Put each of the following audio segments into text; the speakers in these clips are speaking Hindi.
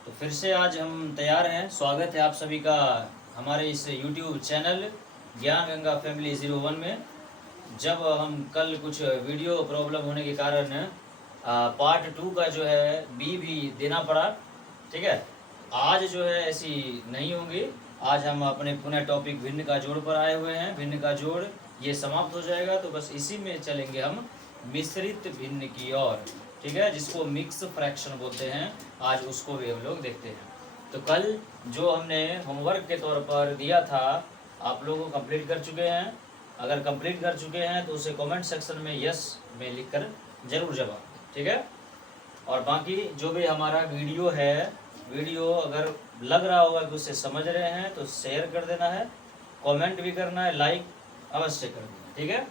तो फिर से आज हम तैयार हैं। स्वागत है आप सभी का हमारे इस YouTube चैनल ज्ञान गंगा फैमिली 01 में। जब हम कल कुछ वीडियो प्रॉब्लम होने के कारण पार्ट 2 का जो है बी भी देना पड़ा, ठीक है। आज जो है ऐसी नहीं होंगी। आज हम अपने पुनः टॉपिक भिन्न का जोड़ पर आए हुए हैं। भिन्न का जोड़ ये समाप्त हो जाएगा तो बस इसी में चलेंगे हम मिश्रित भिन्न की ओर, ठीक है, जिसको मिक्स फ्रैक्शन बोलते हैं। आज उसको भी हम लोग देखते हैं। तो कल जो हमने होमवर्क के तौर पर दिया था आप लोगों को कंप्लीट कर चुके हैं। अगर कंप्लीट कर चुके हैं तो उसे कमेंट सेक्शन में यस में लिखकर जरूर जवाब, ठीक है। और बाकी जो भी हमारा वीडियो है, वीडियो अगर लग रहा होगा कि उससे समझ रहे हैं तो शेयर कर देना है, कमेंट भी करना है, लाइक अवश्य कर देना, ठीक है।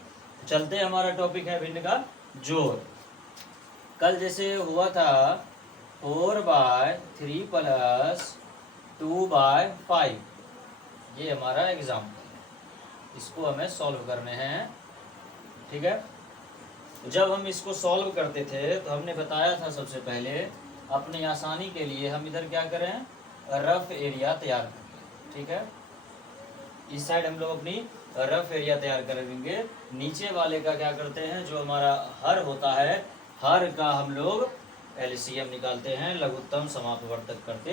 चलते हैं, हमारा टॉपिक है भिन्न का जोड़। कल जैसे हुआ था 4/3 + 2/5, ये हमारा एग्जाम्पल। इसको हमें सॉल्व करने हैं, ठीक है। तो जब हम इसको सॉल्व करते थे तो हमने बताया था सबसे पहले अपनी आसानी के लिए हम इधर क्या करें, रफ एरिया तैयार करें, ठीक है। इस साइड हम लोग अपनी रफ एरिया तैयार करेंगे। नीचे वाले का क्या करते हैं, जो हमारा हर होता है, हर का हम लोग एलसीएम निकालते हैं, लघुत्तम समापवर्तक करते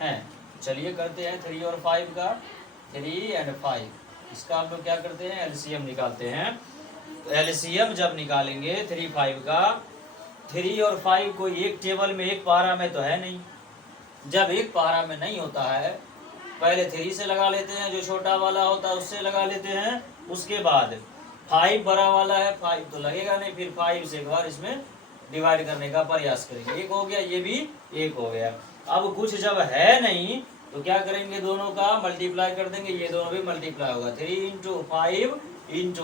हैं। चलिए करते हैं 3 और 5 का। 3 और 5 इसका हम लोग क्या करते हैं, एलसीएम निकालते हैं। तो एलसीएम जब निकालेंगे 3, 5 का, 3 और 5 कोई एक टेबल में एक पारा में तो है नहीं। जब एक पारा में नहीं होता है पहले 3 से लगा लेते हैं, जो छोटा वाला होता है उससे लगा लेते हैं। उसके बाद 5 बड़ा वाला है, 5 तो लगेगा नहीं, फिर 5 से एक बार इसमें डिवाइड करने का प्रयास करेंगे। एक हो गया, ये भी एक हो गया। अब कुछ जब है नहीं तो क्या करेंगे, दोनों का मल्टीप्लाई कर देंगे, ये दोनों भी मल्टीप्लाई होगा। 3 × 5 × 1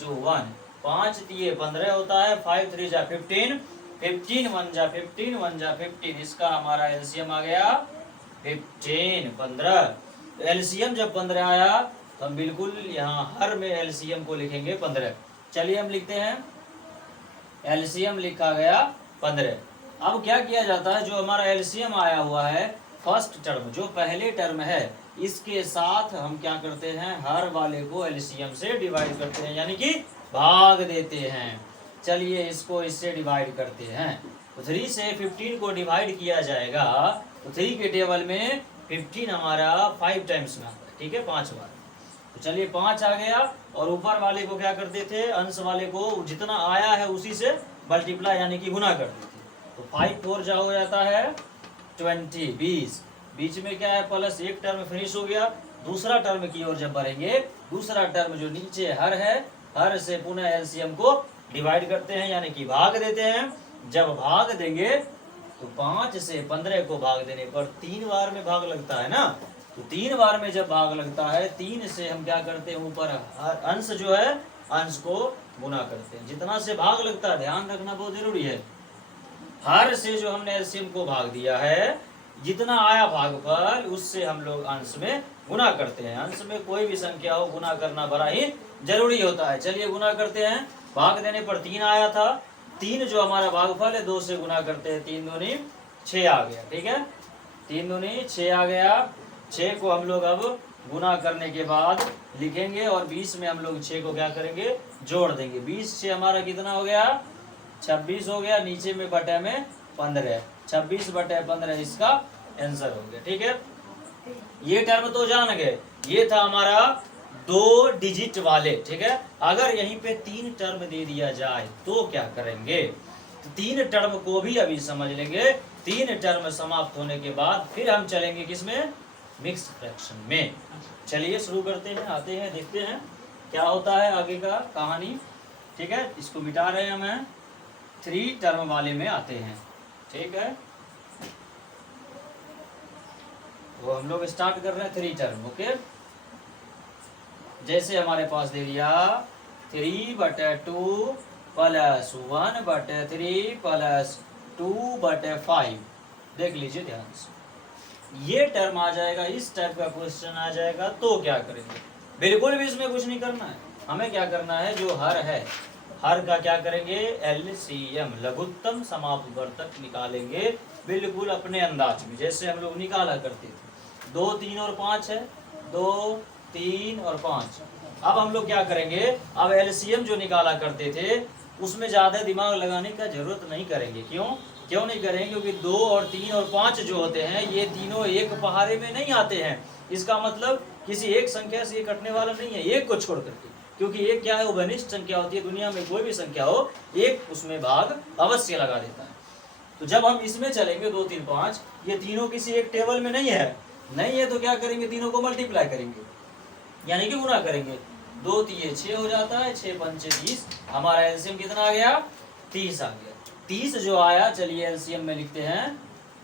× 1, 5 × 15 होता है, 5 × 3 = 15, 15 × 1 = 15, 1 × 15। इसका हमारा एलसीएम आ गया 15, 15। एलसीएम जब 15 आया तो हम बिल्कुल यहाँ हर में एलसीएम को लिखेंगे 15। चलिए हम लिखते हैं, एलसीएम लिखा गया 15। अब क्या किया जाता है, जो हमारा एलसीएम आया हुआ है फर्स्ट टर्म, जो पहले टर्म है, इसके साथ हम क्या करते हैं, हर वाले को एलसीएम से डिवाइड करते हैं, यानी कि भाग देते हैं। चलिए इसको इससे डिवाइड करते हैं। तो 3 से 15 को डिवाइड किया जाएगा तो 3 के टेबल में 15 हमारा 5 टाइम्स में आता है, ठीक है, 5 बार। तो चलिए 5 आ गया। और ऊपर वाले को क्या करते थे, अंश वाले को जितना आया है उसी से मल्टीप्लाई यानी कि गुना करते थे। तो 5 4 जा हो जाता है 20, 20। बीच में क्या है, प्लस एक टर्म फिनिश हो गया। दूसरा टर्म की ओर जब बढ़ेंगे, दूसरा टर्म जो नीचे हर है, हर से पुनः एलसीएम को डिवाइड करते हैं, यानी कि भाग देते हैं। जब भाग देंगे तो 5 से 15 को भाग देने पर 3 बार में भाग लगता है ना। तो 3 बार में जब भाग लगता है, 3 से हम क्या करते हैं, ऊपर अंश जो है, अंश को गुना करते हैं। जितना से भाग लगता है, ध्यान रखना बहुत जरूरी है, हर से जो हमने एलसीएम को भाग दिया है, जितना आया भागफल उससे हम लोग अंश में गुना करते हैं। अंश में कोई भी संख्या हो, गुना करना बड़ा ही जरूरी होता है। चलिए गुना करते हैं। भाग देने पर 3 आया था, 3 जो हमारा भागफल है, 2 से गुना करते हैं, 3 दूनी 6 आ गया, ठीक है, 3 दूनी 6 आ गया। 6 को हम लोग अब गुना करने के बाद लिखेंगे और 20 में हम लोग 6 को क्या करेंगे, जोड़ देंगे। 20 से हमारा कितना हो गया, 26 हो गया। नीचे में बटे में 15, 26/15 इसका आंसर हो गया, ठीक है। ये टर्म तो जान गए, ये था हमारा 2 डिजिट वाले, ठीक है। अगर यहीं पे 3 टर्म दे दिया जाए तो क्या करेंगे, तो 3 टर्म को भी अभी समझ लेंगे। 3 टर्म समाप्त होने के बाद फिर हम चलेंगे किसमें, मिक्स फ्रैक्शन में। चलिए शुरू करते हैं, आते हैं, देखते हैं क्या होता है आगे का कहानी, ठीक है। इसको मिटा रहे हैं हम, 3 टर्म वाले में आते हैं, ठीक है। वो हम लोग स्टार्ट कर रहे हैं 3 टर्म, ओके। जैसे हमारे पास दे दिया 3/2 + 1/3 + 2/5। देख लीजिए ध्यान से, ये टर्म आ जाएगा, इस टाइप का क्वेश्चन आ जाएगा तो क्या करेंगे, बिल्कुल भी इसमें कुछ नहीं करना है। हमें क्या करना है, जो हर है, हर का क्या करेंगे, एलसीएम लघुत्तम समापवर्तक निकालेंगे। बिल्कुल अपने अंदाज में, जैसे हम लोग निकाला करते थे। 2, 3 और 5 है, 2, 3 और 5। अब हम लोग क्या करेंगे, अब एलसीएम जो निकाला करते थे उसमें ज्यादा दिमाग लगाने का जरूरत नहीं करेंगे। क्यों नहीं करेंगे, क्योंकि 2 और 3 और 5 जो होते हैं ये तीनों एक पहाड़े में नहीं आते हैं। इसका मतलब किसी एक संख्या से ये कटने वाला नहीं है, एक को छोड़ करके, क्योंकि एक क्या है, वो घनिष्ठ संख्या होती है। दुनिया में कोई भी संख्या हो, एक उसमें भाग अवश्य लगा देता है। तो जब हम इसमें चलेंगे 2, 3, 5, ये तीनों किसी एक टेबल में नहीं है तो क्या करेंगे, तीनों को मल्टीप्लाई करेंगे, यानी कि गुना करेंगे। 2 3 6 हो जाता है, 6 5 30। हमारा एलसीएम कितना आ गया, 30 आ गया। 30 जो आया, चलिए एलसीएम में लिखते हैं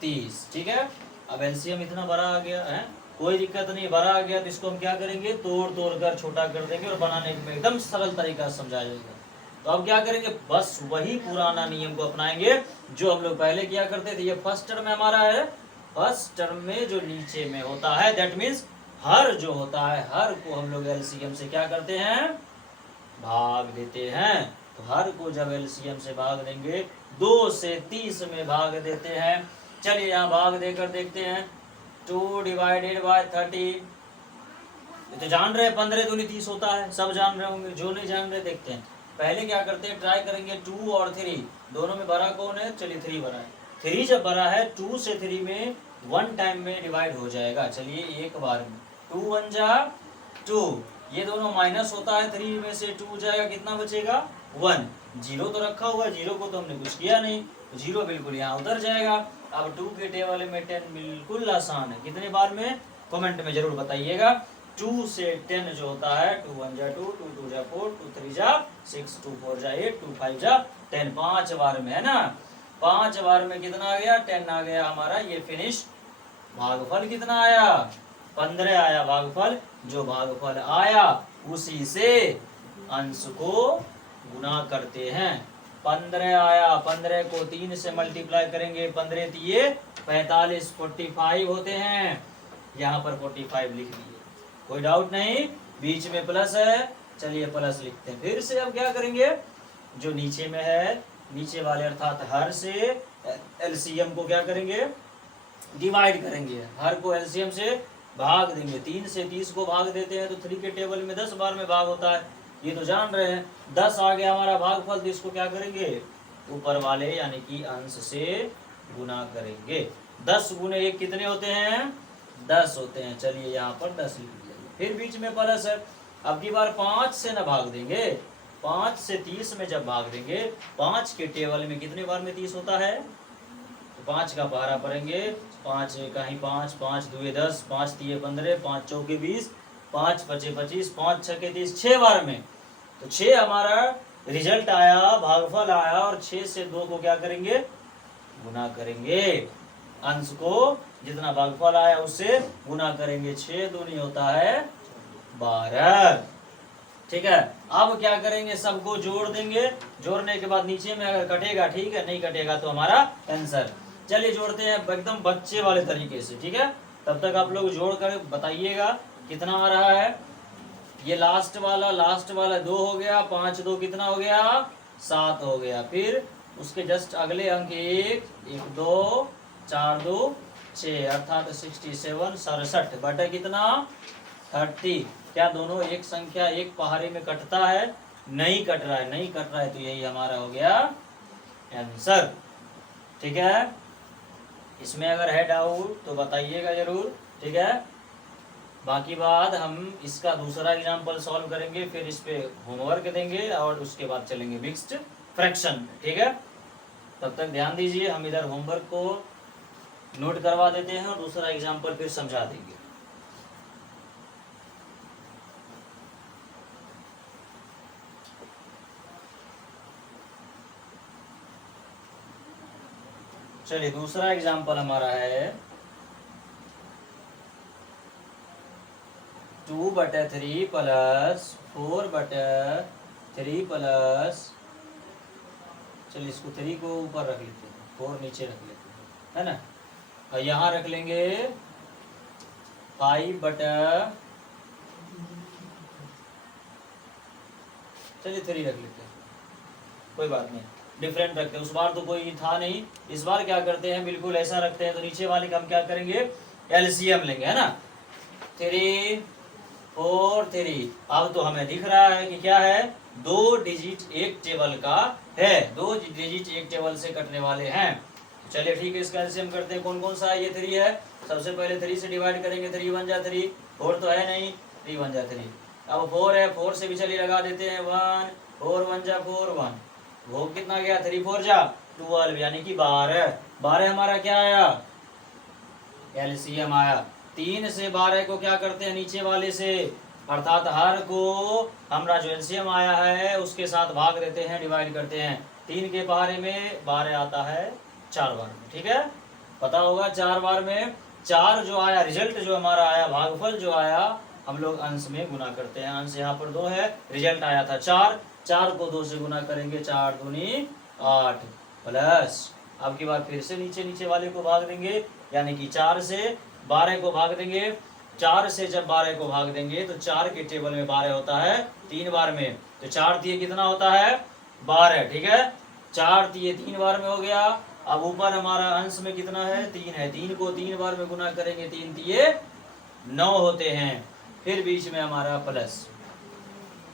30, ठीक है। अब एलसीएम इतना बड़ा आ गया है, कोई दिक्कत नहीं, बड़ा आ गया तो इसको हम क्या करेंगे, तोड़ कर छोटा कर देंगे और बनाने में एकदम सरल तरीका से समझाया जाएगा। तो अब क्या करेंगे, बस वही पुराना नियम को अपनाएंगे जो हम लोग पहले किया करते थे। ये फर्स्ट टर्म में हमारा है, फर्स्ट टर्म में जो नीचे में होता है, दैट मीन्स हर जो होता है, हर को हम लोग एलसीएम से क्या करते हैं, भाग देते हैं। तो हर को जब एलसीएम से भाग देंगे, 2 से 30 में भाग देते हैं। चलिए यहाँ भाग देकर देखते हैं, 2 डिवाइडेड बाय 30। तो जान रहे हैं 15 दूनी 30 होता है, सब जान रहे होंगे। जो नहीं जान रहे देखते हैं, पहले क्या करते हैं, ट्राई करेंगे 2 और 3 दोनों में बड़ा कौन है, चलिए 3 बड़ा है। 3 जब बड़ा है, 2 से 3 में 1 टाइम में डिवाइड हो जाएगा। चलिए एक बार में 2 1 जा 2, ये दोनों माइनस होता है, 3 में से 2 जाएगा, कितना बचेगा 1। 0 तो रखा हुआ है, 0 को तो हमने कुछ किया नहीं, तो 0 बिल्कुल यहाँ उतर जाएगा। अब 2 के टेबल में 10 बिल्कुल आसान है। कितने बार में, कमेंट में जरूर बताइएगा। 2 से 10 जो होता है, 2 1 जा 2, 2 2 जा 4, 2 3 जा 6, 2 4 जा 8, 2 5 जा 10, 5 बार में है ना। 5 बार में कितना आ गया, 10 आ गया हमारा। ये फिनिश। भागफल कितना आया, 15 आया भागफल। जो भागफल आया उसी से अंश को गुना करते हैं। 15 आया, 15 को 3 से मल्टीप्लाई करेंगे, 15 दिए 45, 45 होते हैं। यहाँ पर 45 लिख दिए, कोई डाउट नहीं, बीच में प्लस है, चलिए प्लस लिखते हैं। फिर से अब क्या करेंगे, जो नीचे में है, नीचे वाले अर्थात हर से एलसीएम को क्या करेंगे, डिवाइड करेंगे। हर को एलसीएम से भाग देंगे। 3 से 30 को भाग देते हैं तो 3 के टेबल में 10 बार में भाग होता है, ये तो जान रहे हैं। 10 आ गया हमारा भागफल, तो इसको क्या करेंगे, ऊपर वाले यानी कि अंश से गुना करेंगे। 10 गुने 1 कितने होते हैं, 10 होते हैं। चलिए यहाँ पर 10 लिख दिया। फिर बीच में प्लस है। अब की बार 5 से न भाग देंगे, 5 से 30 में जब भाग देंगे, 5 के टेबल में कितने बार में 30 होता है, तो 5 का पहाड़ा पढ़ेंगे। 5 कहीं 5, 5 2 10, 5 3 15, 5 4 20, 5 5 25, 5 6 30, 6 बार में। तो 6 हमारा रिजल्ट आया, भागफल आया, और 6 से 2 को क्या करेंगे, गुना करेंगे। अंश को जितना भागफल आया उससे गुना करेंगे। 6 दूनी होता है 12, ठीक है। अब क्या करेंगे, सबको जोड़ देंगे। जोड़ने के बाद नीचे में अगर कटेगा ठीक है, नहीं कटेगा तो हमारा आंसर। चलिए जोड़ते हैं एकदम बच्चे वाले तरीके से, ठीक है। तब तक आप लोग जोड़ कर बताइएगा कितना आ रहा है। ये लास्ट वाला 2 हो गया, 5 2 कितना हो गया, 7 हो गया। फिर उसके जस्ट अगले अंक 1 1 2 4 2 6 अर्थात 67, 67 बटे कितना 30। क्या दोनों एक संख्या एक पहाड़े में कटता है, नहीं कट रहा है, नहीं कट रहा है, तो यही हमारा हो गया आंसर, ठीक है। इसमें अगर है डाउट तो बताइएगा जरूर, ठीक है। बाकी बात हम इसका दूसरा एग्जाम्पल सॉल्व करेंगे, फिर इस पे होमवर्क देंगे और उसके बाद चलेंगे मिक्स्ड फ्रैक्शन, ठीक है। तब तक ध्यान दीजिए, हम इधर होमवर्क को नोट करवा देते हैं और दूसरा एग्जाम्पल फिर समझा देंगे। चलिए दूसरा एग्जाम्पल हमारा है 2/3 प्लस 4/3 प्लस, चलिए इसको 3 को ऊपर रख लेते हैं, 4 नीचे रख लेते हैं, है ना। और यहाँ रख लेंगे 5 चलिए 3 रख लेते हैं, कोई बात नहीं। डिफरेंट रखते हैं। उस बार तो कोई था नहीं, इस बार क्या करते हैं बिल्कुल ऐसा रखते हैं। तो नीचे वाले का हम क्या करेंगे, एलसीएम लेंगे, है ना। 3 4 3। अब तो हमें दिख रहा है कि क्या है, 2 डिजिट एक टेबल का है, 2 डिजिट एक टेबल से कटने वाले हैं। चलिए ठीक है, इसका एलसीएम करते हैं। कौन कौन सा है, ये 3 है। सबसे पहले 3 से डिवाइड करेंगे, 3 1 जा 3, 4 तो है नहीं, 3 1 जा 3। अब 4 है, 4 से भी चलिए लगा देते हैं 1, 4 1 जा 4 1, वो कितना गया, 3 4 जा 12, यानी कि 12। 12 हमारा क्या आया, एलसीएम आया। 3 से 12 को क्या करते हैं, नीचे वाले से, अर्थात हर को हमारा जो एलसीएम आया है उसके साथ भाग देते हैं, डिवाइड करते हैं। 3 के पहाड़े में 12 आता है 4 बार में, ठीक है, पता होगा 4 बार में। 4 जो आया, रिजल्ट जो हमारा आया, भागफल जो आया, हम लोग अंश में गुना करते हैं। अंश यहाँ पर 2 है, रिजल्ट आया था 4, 4 को 2 से गुना करेंगे, 4 दूनी 8 प्लस, अब की बार फिर से नीचे वाले को भाग देंगे, यानी कि 4 से 12 को भाग देंगे। 4 से जब 12 को भाग देंगे तो 4 के टेबल में 12 होता है 3 बार में, तो 4 दिए कितना होता है 12, ठीक है। 4 दिए 3 बार में हो गया। अब ऊपर हमारा अंश में कितना है, 3 है, 3 को 3 बार में गुना करेंगे, 3 दिए 9 होते हैं। फिर बीच में हमारा प्लस,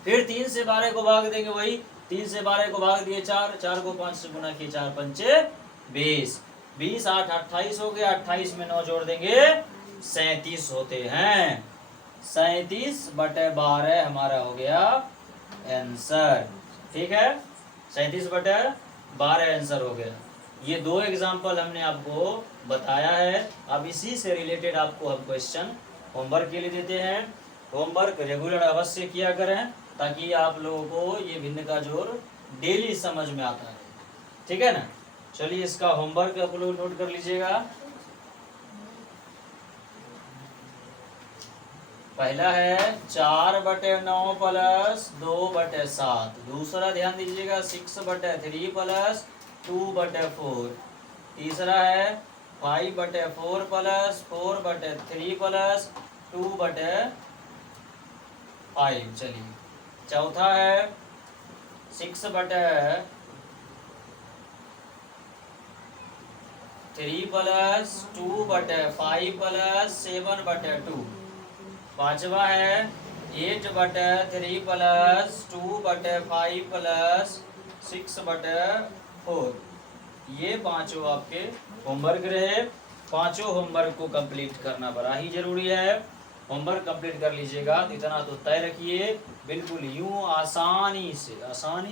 फिर 3 से 12 को भाग देंगे, वही 3 से 12 को भाग दिए 4, 4 को 5 से गुना किए, 4 पंचे 20, 20 8 28 हो गया। 28 में 9 जोड़ देंगे, 37 होते हैं। 37/12 हमारा हो गया आंसर, ठीक है, 37/12 आंसर हो गया। ये 2 एग्जाम्पल हमने आपको बताया है। अब इसी से रिलेटेड आपको हम क्वेश्चन होमवर्क के लिए देते हैं। होमवर्क रेगुलर अवश्य किया करें, ताकि आप लोगों को ये भिन्न का जोड़ डेली समझ में आता है, ठीक है ना। चलिए इसका होमवर्क आप लोग नोट कर लीजिएगा। पहला है 4/9 प्लस 2/7। दूसरा ध्यान दीजिएगा 6/3 प्लस 2/4। तीसरा है 5/4 प्लस 4/3 प्लस 2/5। चलिए चौथा है 6/3 प्लस 2/5 प्लस 7/2। पांचवा है 8/3 प्लस 2/5 प्लस 6/4। ये पांचों आपके होमवर्क रहे। पांचों होमवर्क को कंप्लीट करना बड़ा ही जरूरी है। होमवर्क कंप्लीट कर लीजिएगा, इतना तो तय रखिए, बिल्कुल यूं आसानी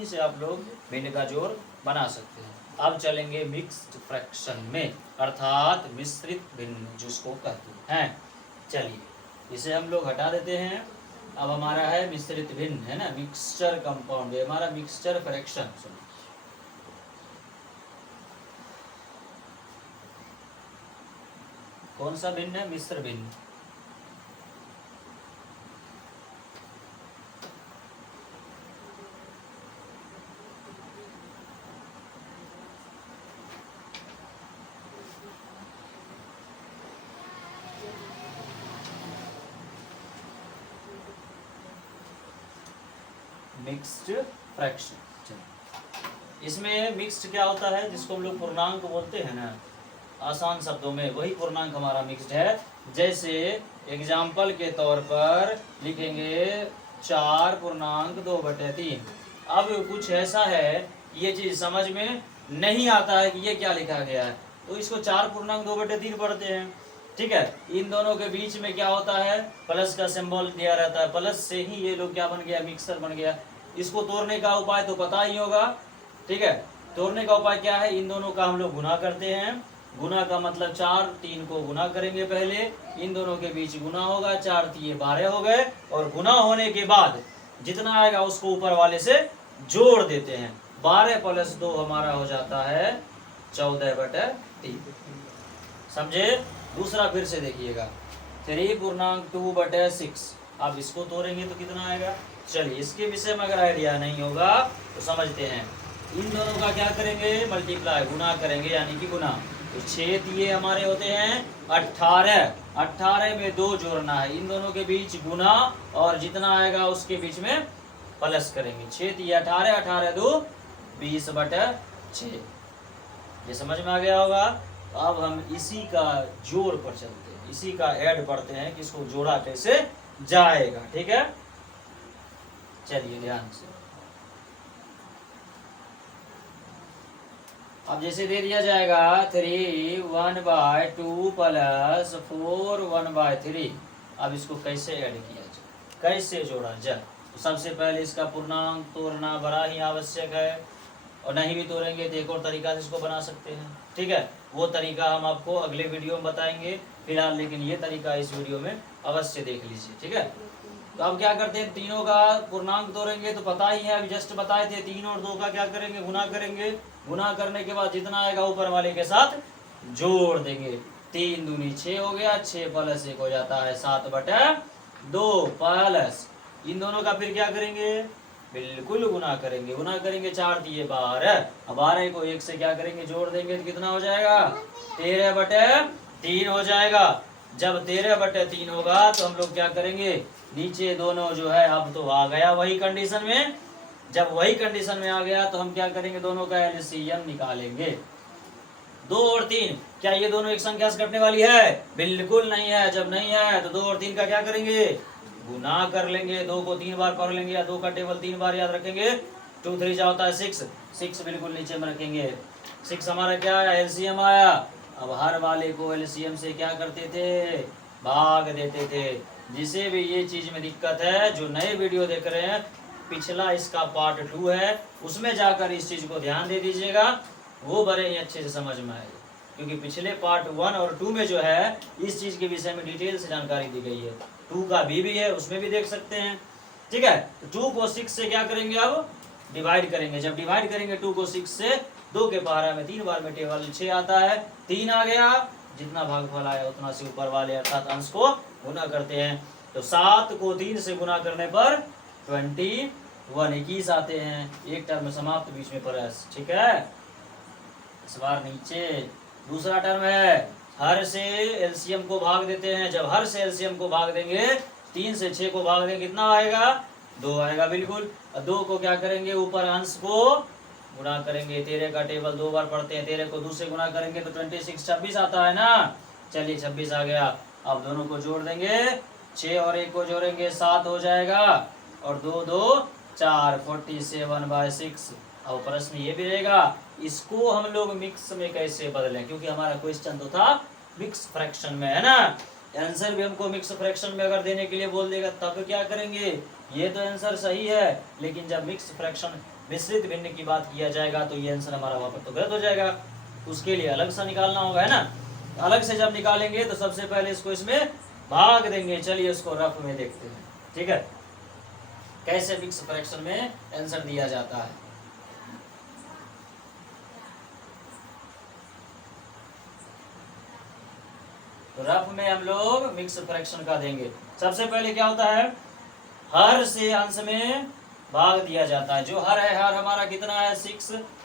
से आप लोग भिन्न का जोड़ बना सकते हैं। अब चलेंगे मिक्स्ड फ्रैक्शन में, अर्थात मिश्रित भिन्न जिसको कहते हैं। चलिए इसे हम लोग हटा देते हैं। अब हमारा है मिश्रित भिन्न, है ना, मिक्सचर कंपाउंड, ये हमारा मिक्सचर फ्रैक्शन। कौन सा भिन्न है, मिश्र भिन्न। मिक्स्ड फ्रैक्शन, इसमें मिक्स्ड क्या होता है, जिसको हम लोग पूर्णांक बोलते हैं ना, आसान शब्दों में वही पूर्णांक हमारा मिक्स्ड है। जैसे एग्जाम्पल के तौर पर लिखेंगे 4/2/3। अब कुछ ऐसा है, ये चीज समझ में नहीं आता है कि ये क्या लिखा गया है, तो इसको 4/2/3 पढ़ते हैं, ठीक है। इन दोनों के बीच में क्या होता है, प्लस का सिंबल दिया रहता है, प्लस से ही ये लोग क्या बन गया, मिक्सर बन गया। इसको तोड़ने का उपाय तो पता ही होगा, ठीक है। तोड़ने का उपाय क्या है, इन दोनों का हम लोग गुना करते हैं। गुना का मतलब 4 3 को गुना करेंगे पहले, इन दोनों के बीच गुना होगा, 4 3 12 हो गए, और गुना होने के बाद जितना आएगा उसको ऊपर वाले से जोड़ देते हैं। 12 + 2 हमारा हो जाता है 14/3, समझे। दूसरा फिर से देखिएगा 3/2/6। अब इसको तोड़ेंगे तो कितना आएगा। चलिए इसके विषय में अगर आइडिया नहीं होगा तो समझते हैं। इन दोनों का क्या करेंगे, मल्टीप्लाई, गुना करेंगे, यानी कि गुना। तो 6 दिए हमारे होते हैं 18, 18 में 2 जोड़ना है, इन दोनों के बीच गुना, और जितना आएगा उसके बीच में प्लस करेंगे। 6 दिए 18, 18 2 20/4, 6। ये समझ में आ गया होगा। तो अब हम इसी का जोड़ पर चलते हैं, इसी का ऐड पढ़ते हैं कि इसको जोड़ा कैसे जाएगा। ठीक है, चलिए ध्यान से। अब जैसे दे दिया जाएगा 3 1/2 प्लस 4 1/3। अब इसको कैसे ऐड किया जाए, कैसे जोड़ा जाए? तो सबसे पहले इसका पूर्णांक तोड़ना बड़ा ही आवश्यक है, और नहीं भी तोड़ेंगे तो एक और तरीका से इसको बना सकते हैं। ठीक है, वो तरीका हम आपको अगले वीडियो में बताएंगे। फिलहाल लेकिन ये तरीका इस वीडियो में अवश्य देख लीजिए। ठीक है, तो अब क्या करते हैं, तीनों का पूर्णांक तोड़ेंगे तो पता ही है, अभी जस्ट बताए थे। 3 और 2 का क्या करेंगे, गुना करेंगे। गुना करने के बाद जितना आएगा ऊपर वाले के साथ जोड़ देंगे। 3 दूनी 6 हो गया, 6 प्लस 1 हो जाता है 7/2 प्लस इन दोनों का फिर क्या करेंगे, बिल्कुल गुना करेंगे। गुना करेंगे 4 दिए 12, अब 12 को 1 से क्या करेंगे, जोड़ देंगे तो कितना हो जाएगा, 13/3 हो जाएगा। जब 13/3 होगा तो हम लोग क्या करेंगे, नीचे दोनों जो है अब तो आ गया वही कंडीशन में। जब वही कंडीशन में आ गया तो हम क्या करेंगे, दोनों का एलसीएम निकालेंगे। 2 और 3, क्या ये दोनों एक संख्या से घटने वाली है? बिल्कुल नहीं है। जब नहीं है तो 2 और 3 का क्या करेंगे, गुना कर लेंगे। 2 को 3 बार पढ़ लेंगे, या 2 का टेबल 3 बार याद रखेंगे। 2 3 जा होता है 6, 6 बिल्कुल नीचे में रखेंगे। 6 हमारा क्या आया, एलसीएम आया। अब हर वाले को एलसीएम से क्या करते थे, भाग देते थे। जिसे भी ये चीज में दिक्कत है, जो नए वीडियो देख रहे हैं, पिछला इसका पार्ट 2 है, उसमें जाकर इस चीज को ध्यान दे दीजिएगा, वो बड़े ही अच्छे से समझ में आएगा। क्योंकि पिछले पार्ट 1 और 2 में जो है इस चीज के विषय में डिटेल से जानकारी दी गई है। 2 का भी है, उसमें भी देख सकते हैं। ठीक है, तो 2 को 6 से क्या करेंगे, अब डिवाइड करेंगे। जब डिवाइड करेंगे 2 को 6 से, 2 के पहाड़ा में 3 बार में टेबल 6 आता है, 3 आ गया। जितना भागफल आया उतना से ऊपर वाले अर्थात अंश को गुना करते हैं। तो 7 को 3 से गुना करने पर 21 21 आते हैं। एक टर्म समाप्त, बीच में प्लस। ठीक है, इस बार नीचे दूसरा टर्म है, हर से एलसीएम को भाग देते हैं। जब हर से एलसीएम को भाग देंगे, 3 से 6 को भाग देंगे, कितना आएगा, 2 आएगा बिल्कुल। 2 को क्या करेंगे, ऊपर अंश को गुना करेंगे। 13 का टेबल 2 बार पढ़ते हैं, 13 को 2 से गुना करेंगे तो 26 26 आता है ना। चलिए 26 आ गया। अब दोनों को जोड़ देंगे, 6 और 1 को जोड़ेंगे 7 हो जाएगा, और 2 2 4 47/6। अब प्रश्न ये भी रहेगा, इसको हम लोग मिक्स में कैसे बदलें, क्योंकि हमारा क्वेश्चन तो था मिक्स फ्रैक्शन में, है ना। आंसर भी हमको मिक्स फ्रैक्शन में अगर देने के लिए बोल देगा तब क्या करेंगे। ये तो आंसर सही है, लेकिन जब मिक्स फ्रैक्शन मिश्रित भिन्न की बात किया जाएगा तो ये आंसर हमारा वहां पर तो गलत हो जाएगा। उसके लिए अलग सा निकालना होगा, है ना। अलग से जब निकालेंगे तो सबसे पहले इसको इसमें भाग देंगे। चलिए उसको रफ में देखते हैं। ठीक है, कैसे मिक्स फ्रैक्शन में आंसर दिया जाता है। तो रफ में हम लोग मिक्स फ्रैक्शन का देंगे। सबसे पहले क्या होता है, हर से अंश में भाग दिया जाता है। जो हर है, हर हमारा कितना है, 6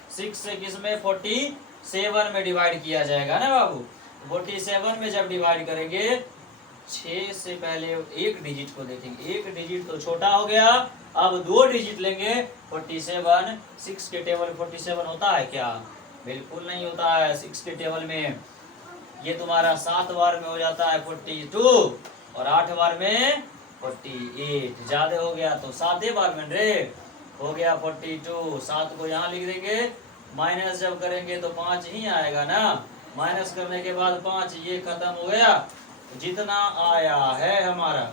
से किसमें, 47 में डिवाइड किया जाएगा ना बाबू। 47 में जब डिवाइड करेंगे, 6 से पहले एक डिजिट को देखेंगे। एक डिजिट तो छोटा हो गया, अब 2 डिजिट लेंगे। 47, 6 के टेबल 47 होता है क्या, बिल्कुल नहीं होता है। 6 के टेबल में ये तुम्हारा 7 बार में हो जाता है 42, और 8 बार में 48। ज्यादा हो गया तो 7 बार में रे हो गया 42। 7 को यहाँ लिख देंगे, माइनस जब करेंगे तो 5 ही आएगा ना। माइनस करने के बाद 5, ये खत्म हो गया। जितना आया है हमारा,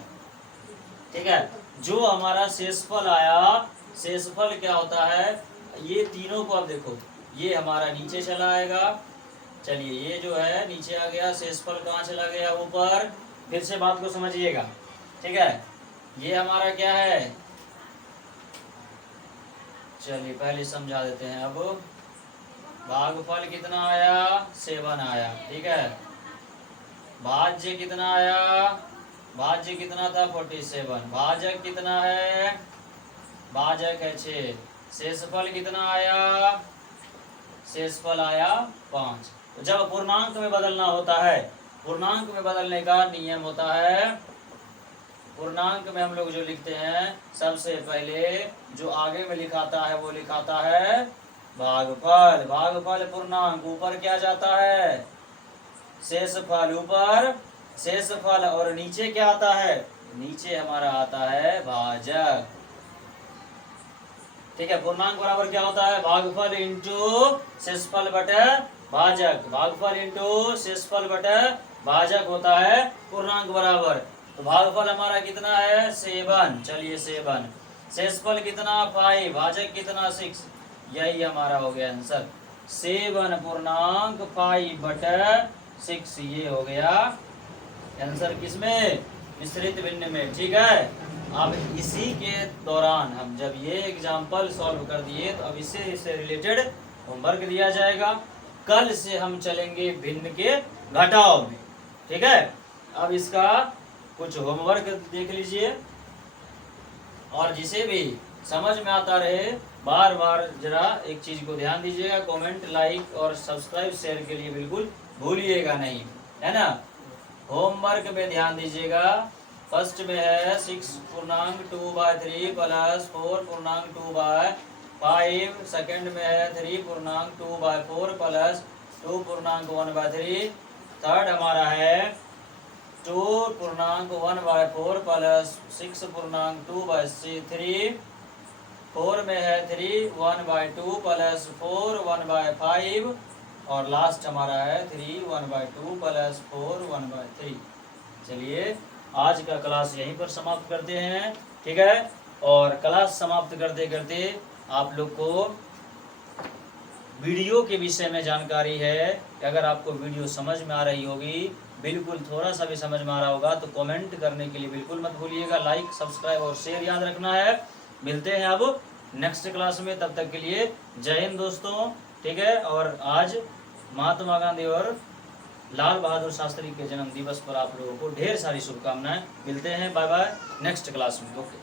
ठीक है, जो हमारा शेषफल आया, शेषफल क्या होता है, ये तीनों को अब देखो, ये हमारा नीचे चला आएगा। चलिए ये जो है नीचे आ गया, शेषफल कहाँ चला गया, ऊपर। फिर से बात को समझिएगा। ठीक है, ये हमारा क्या है, चलिए पहले समझा देते हैं। अब भागफल कितना आया, 7 आया। ठीक है, भाज्य कितना आया, भाज्य कितना था, 47। भाजक कितना है, भाजक है 6। शेषफल कितना आया, शेषफल आया 5। तो जब पूर्णांक में बदलना होता है, पूर्णांक में बदलने का नियम होता है, पूर्णांक में हम लोग जो लिखते हैं, सबसे पहले जो आगे में लिखाता है वो लिखाता है भागफल, भागफल पूर्णांक, ऊपर क्या जाता है शेषफल, ऊपर शेषफल, और नीचे क्या आता है, नीचे हमारा आता है भाजक। ठीक है, पूर्णांक बराबर क्या होता है, भागफल इंटू शेषफल बटे भाजक, भागफल इंटू शेषफल बटे भाजक होता है पूर्णांक बराबर। तो भागफल हमारा कितना है 7, चलिए 7, शेषफल कितना 5, भाजक कितना 6, यही हमारा हो गया आंसर 7 पूर्णांक 5 बटे 6, ये हो गया आंसर किसमें, मिश्रित भिन्न में। ठीक है, अब इसी के दौरान हम जब ये एग्जाम्पल सॉल्व कर दिए तो अब इससे रिलेटेड होमवर्क दिया जाएगा। कल से हम चलेंगे भिन्न के घटाव में। ठीक है, अब इसका कुछ होमवर्क देख लीजिए, और जिसे भी समझ में आता रहे बार बार जरा एक चीज को ध्यान दीजिएगा, कमेंट, लाइक और सब्सक्राइब शेयर के लिए बिल्कुल भूलिएगा नहीं, है ना। होमवर्क में ध्यान दीजिएगा, फर्स्ट में है 6 पूर्णांक 2/3 प्लस 4 पूर्णांक 2/5, सेकंड में है 3 पूर्णांक 2/4 प्लस 2 पूर्णांक 1/3, थर्ड हमारा है 2 पूर्णांक 1/4 प्लस 6 पूर्णांक 2/3, 4 में है 3 1/2 प्लस 4 1/5, और लास्ट हमारा है 3 1/2 प्लस 4 1/3। चलिए आज का क्लास यहीं पर समाप्त करते हैं। ठीक है, और क्लास समाप्त करते करते आप लोग को वीडियो के विषय में जानकारी है कि अगर आपको वीडियो समझ में आ रही होगी, बिल्कुल थोड़ा सा भी समझ में आ रहा होगा तो कमेंट करने के लिए बिल्कुल मत भूलिएगा, लाइक सब्सक्राइब और शेयर याद रखना है। मिलते हैं अब नेक्स्ट क्लास में, तब तक के लिए जय हिंद दोस्तों। ठीक है, और आज महात्मा गांधी और लाल बहादुर शास्त्री के जन्म दिवस पर आप लोगों को ढेर सारी शुभकामनाएं। मिलते हैं, बाय बाय नेक्स्ट क्लास में। ओके।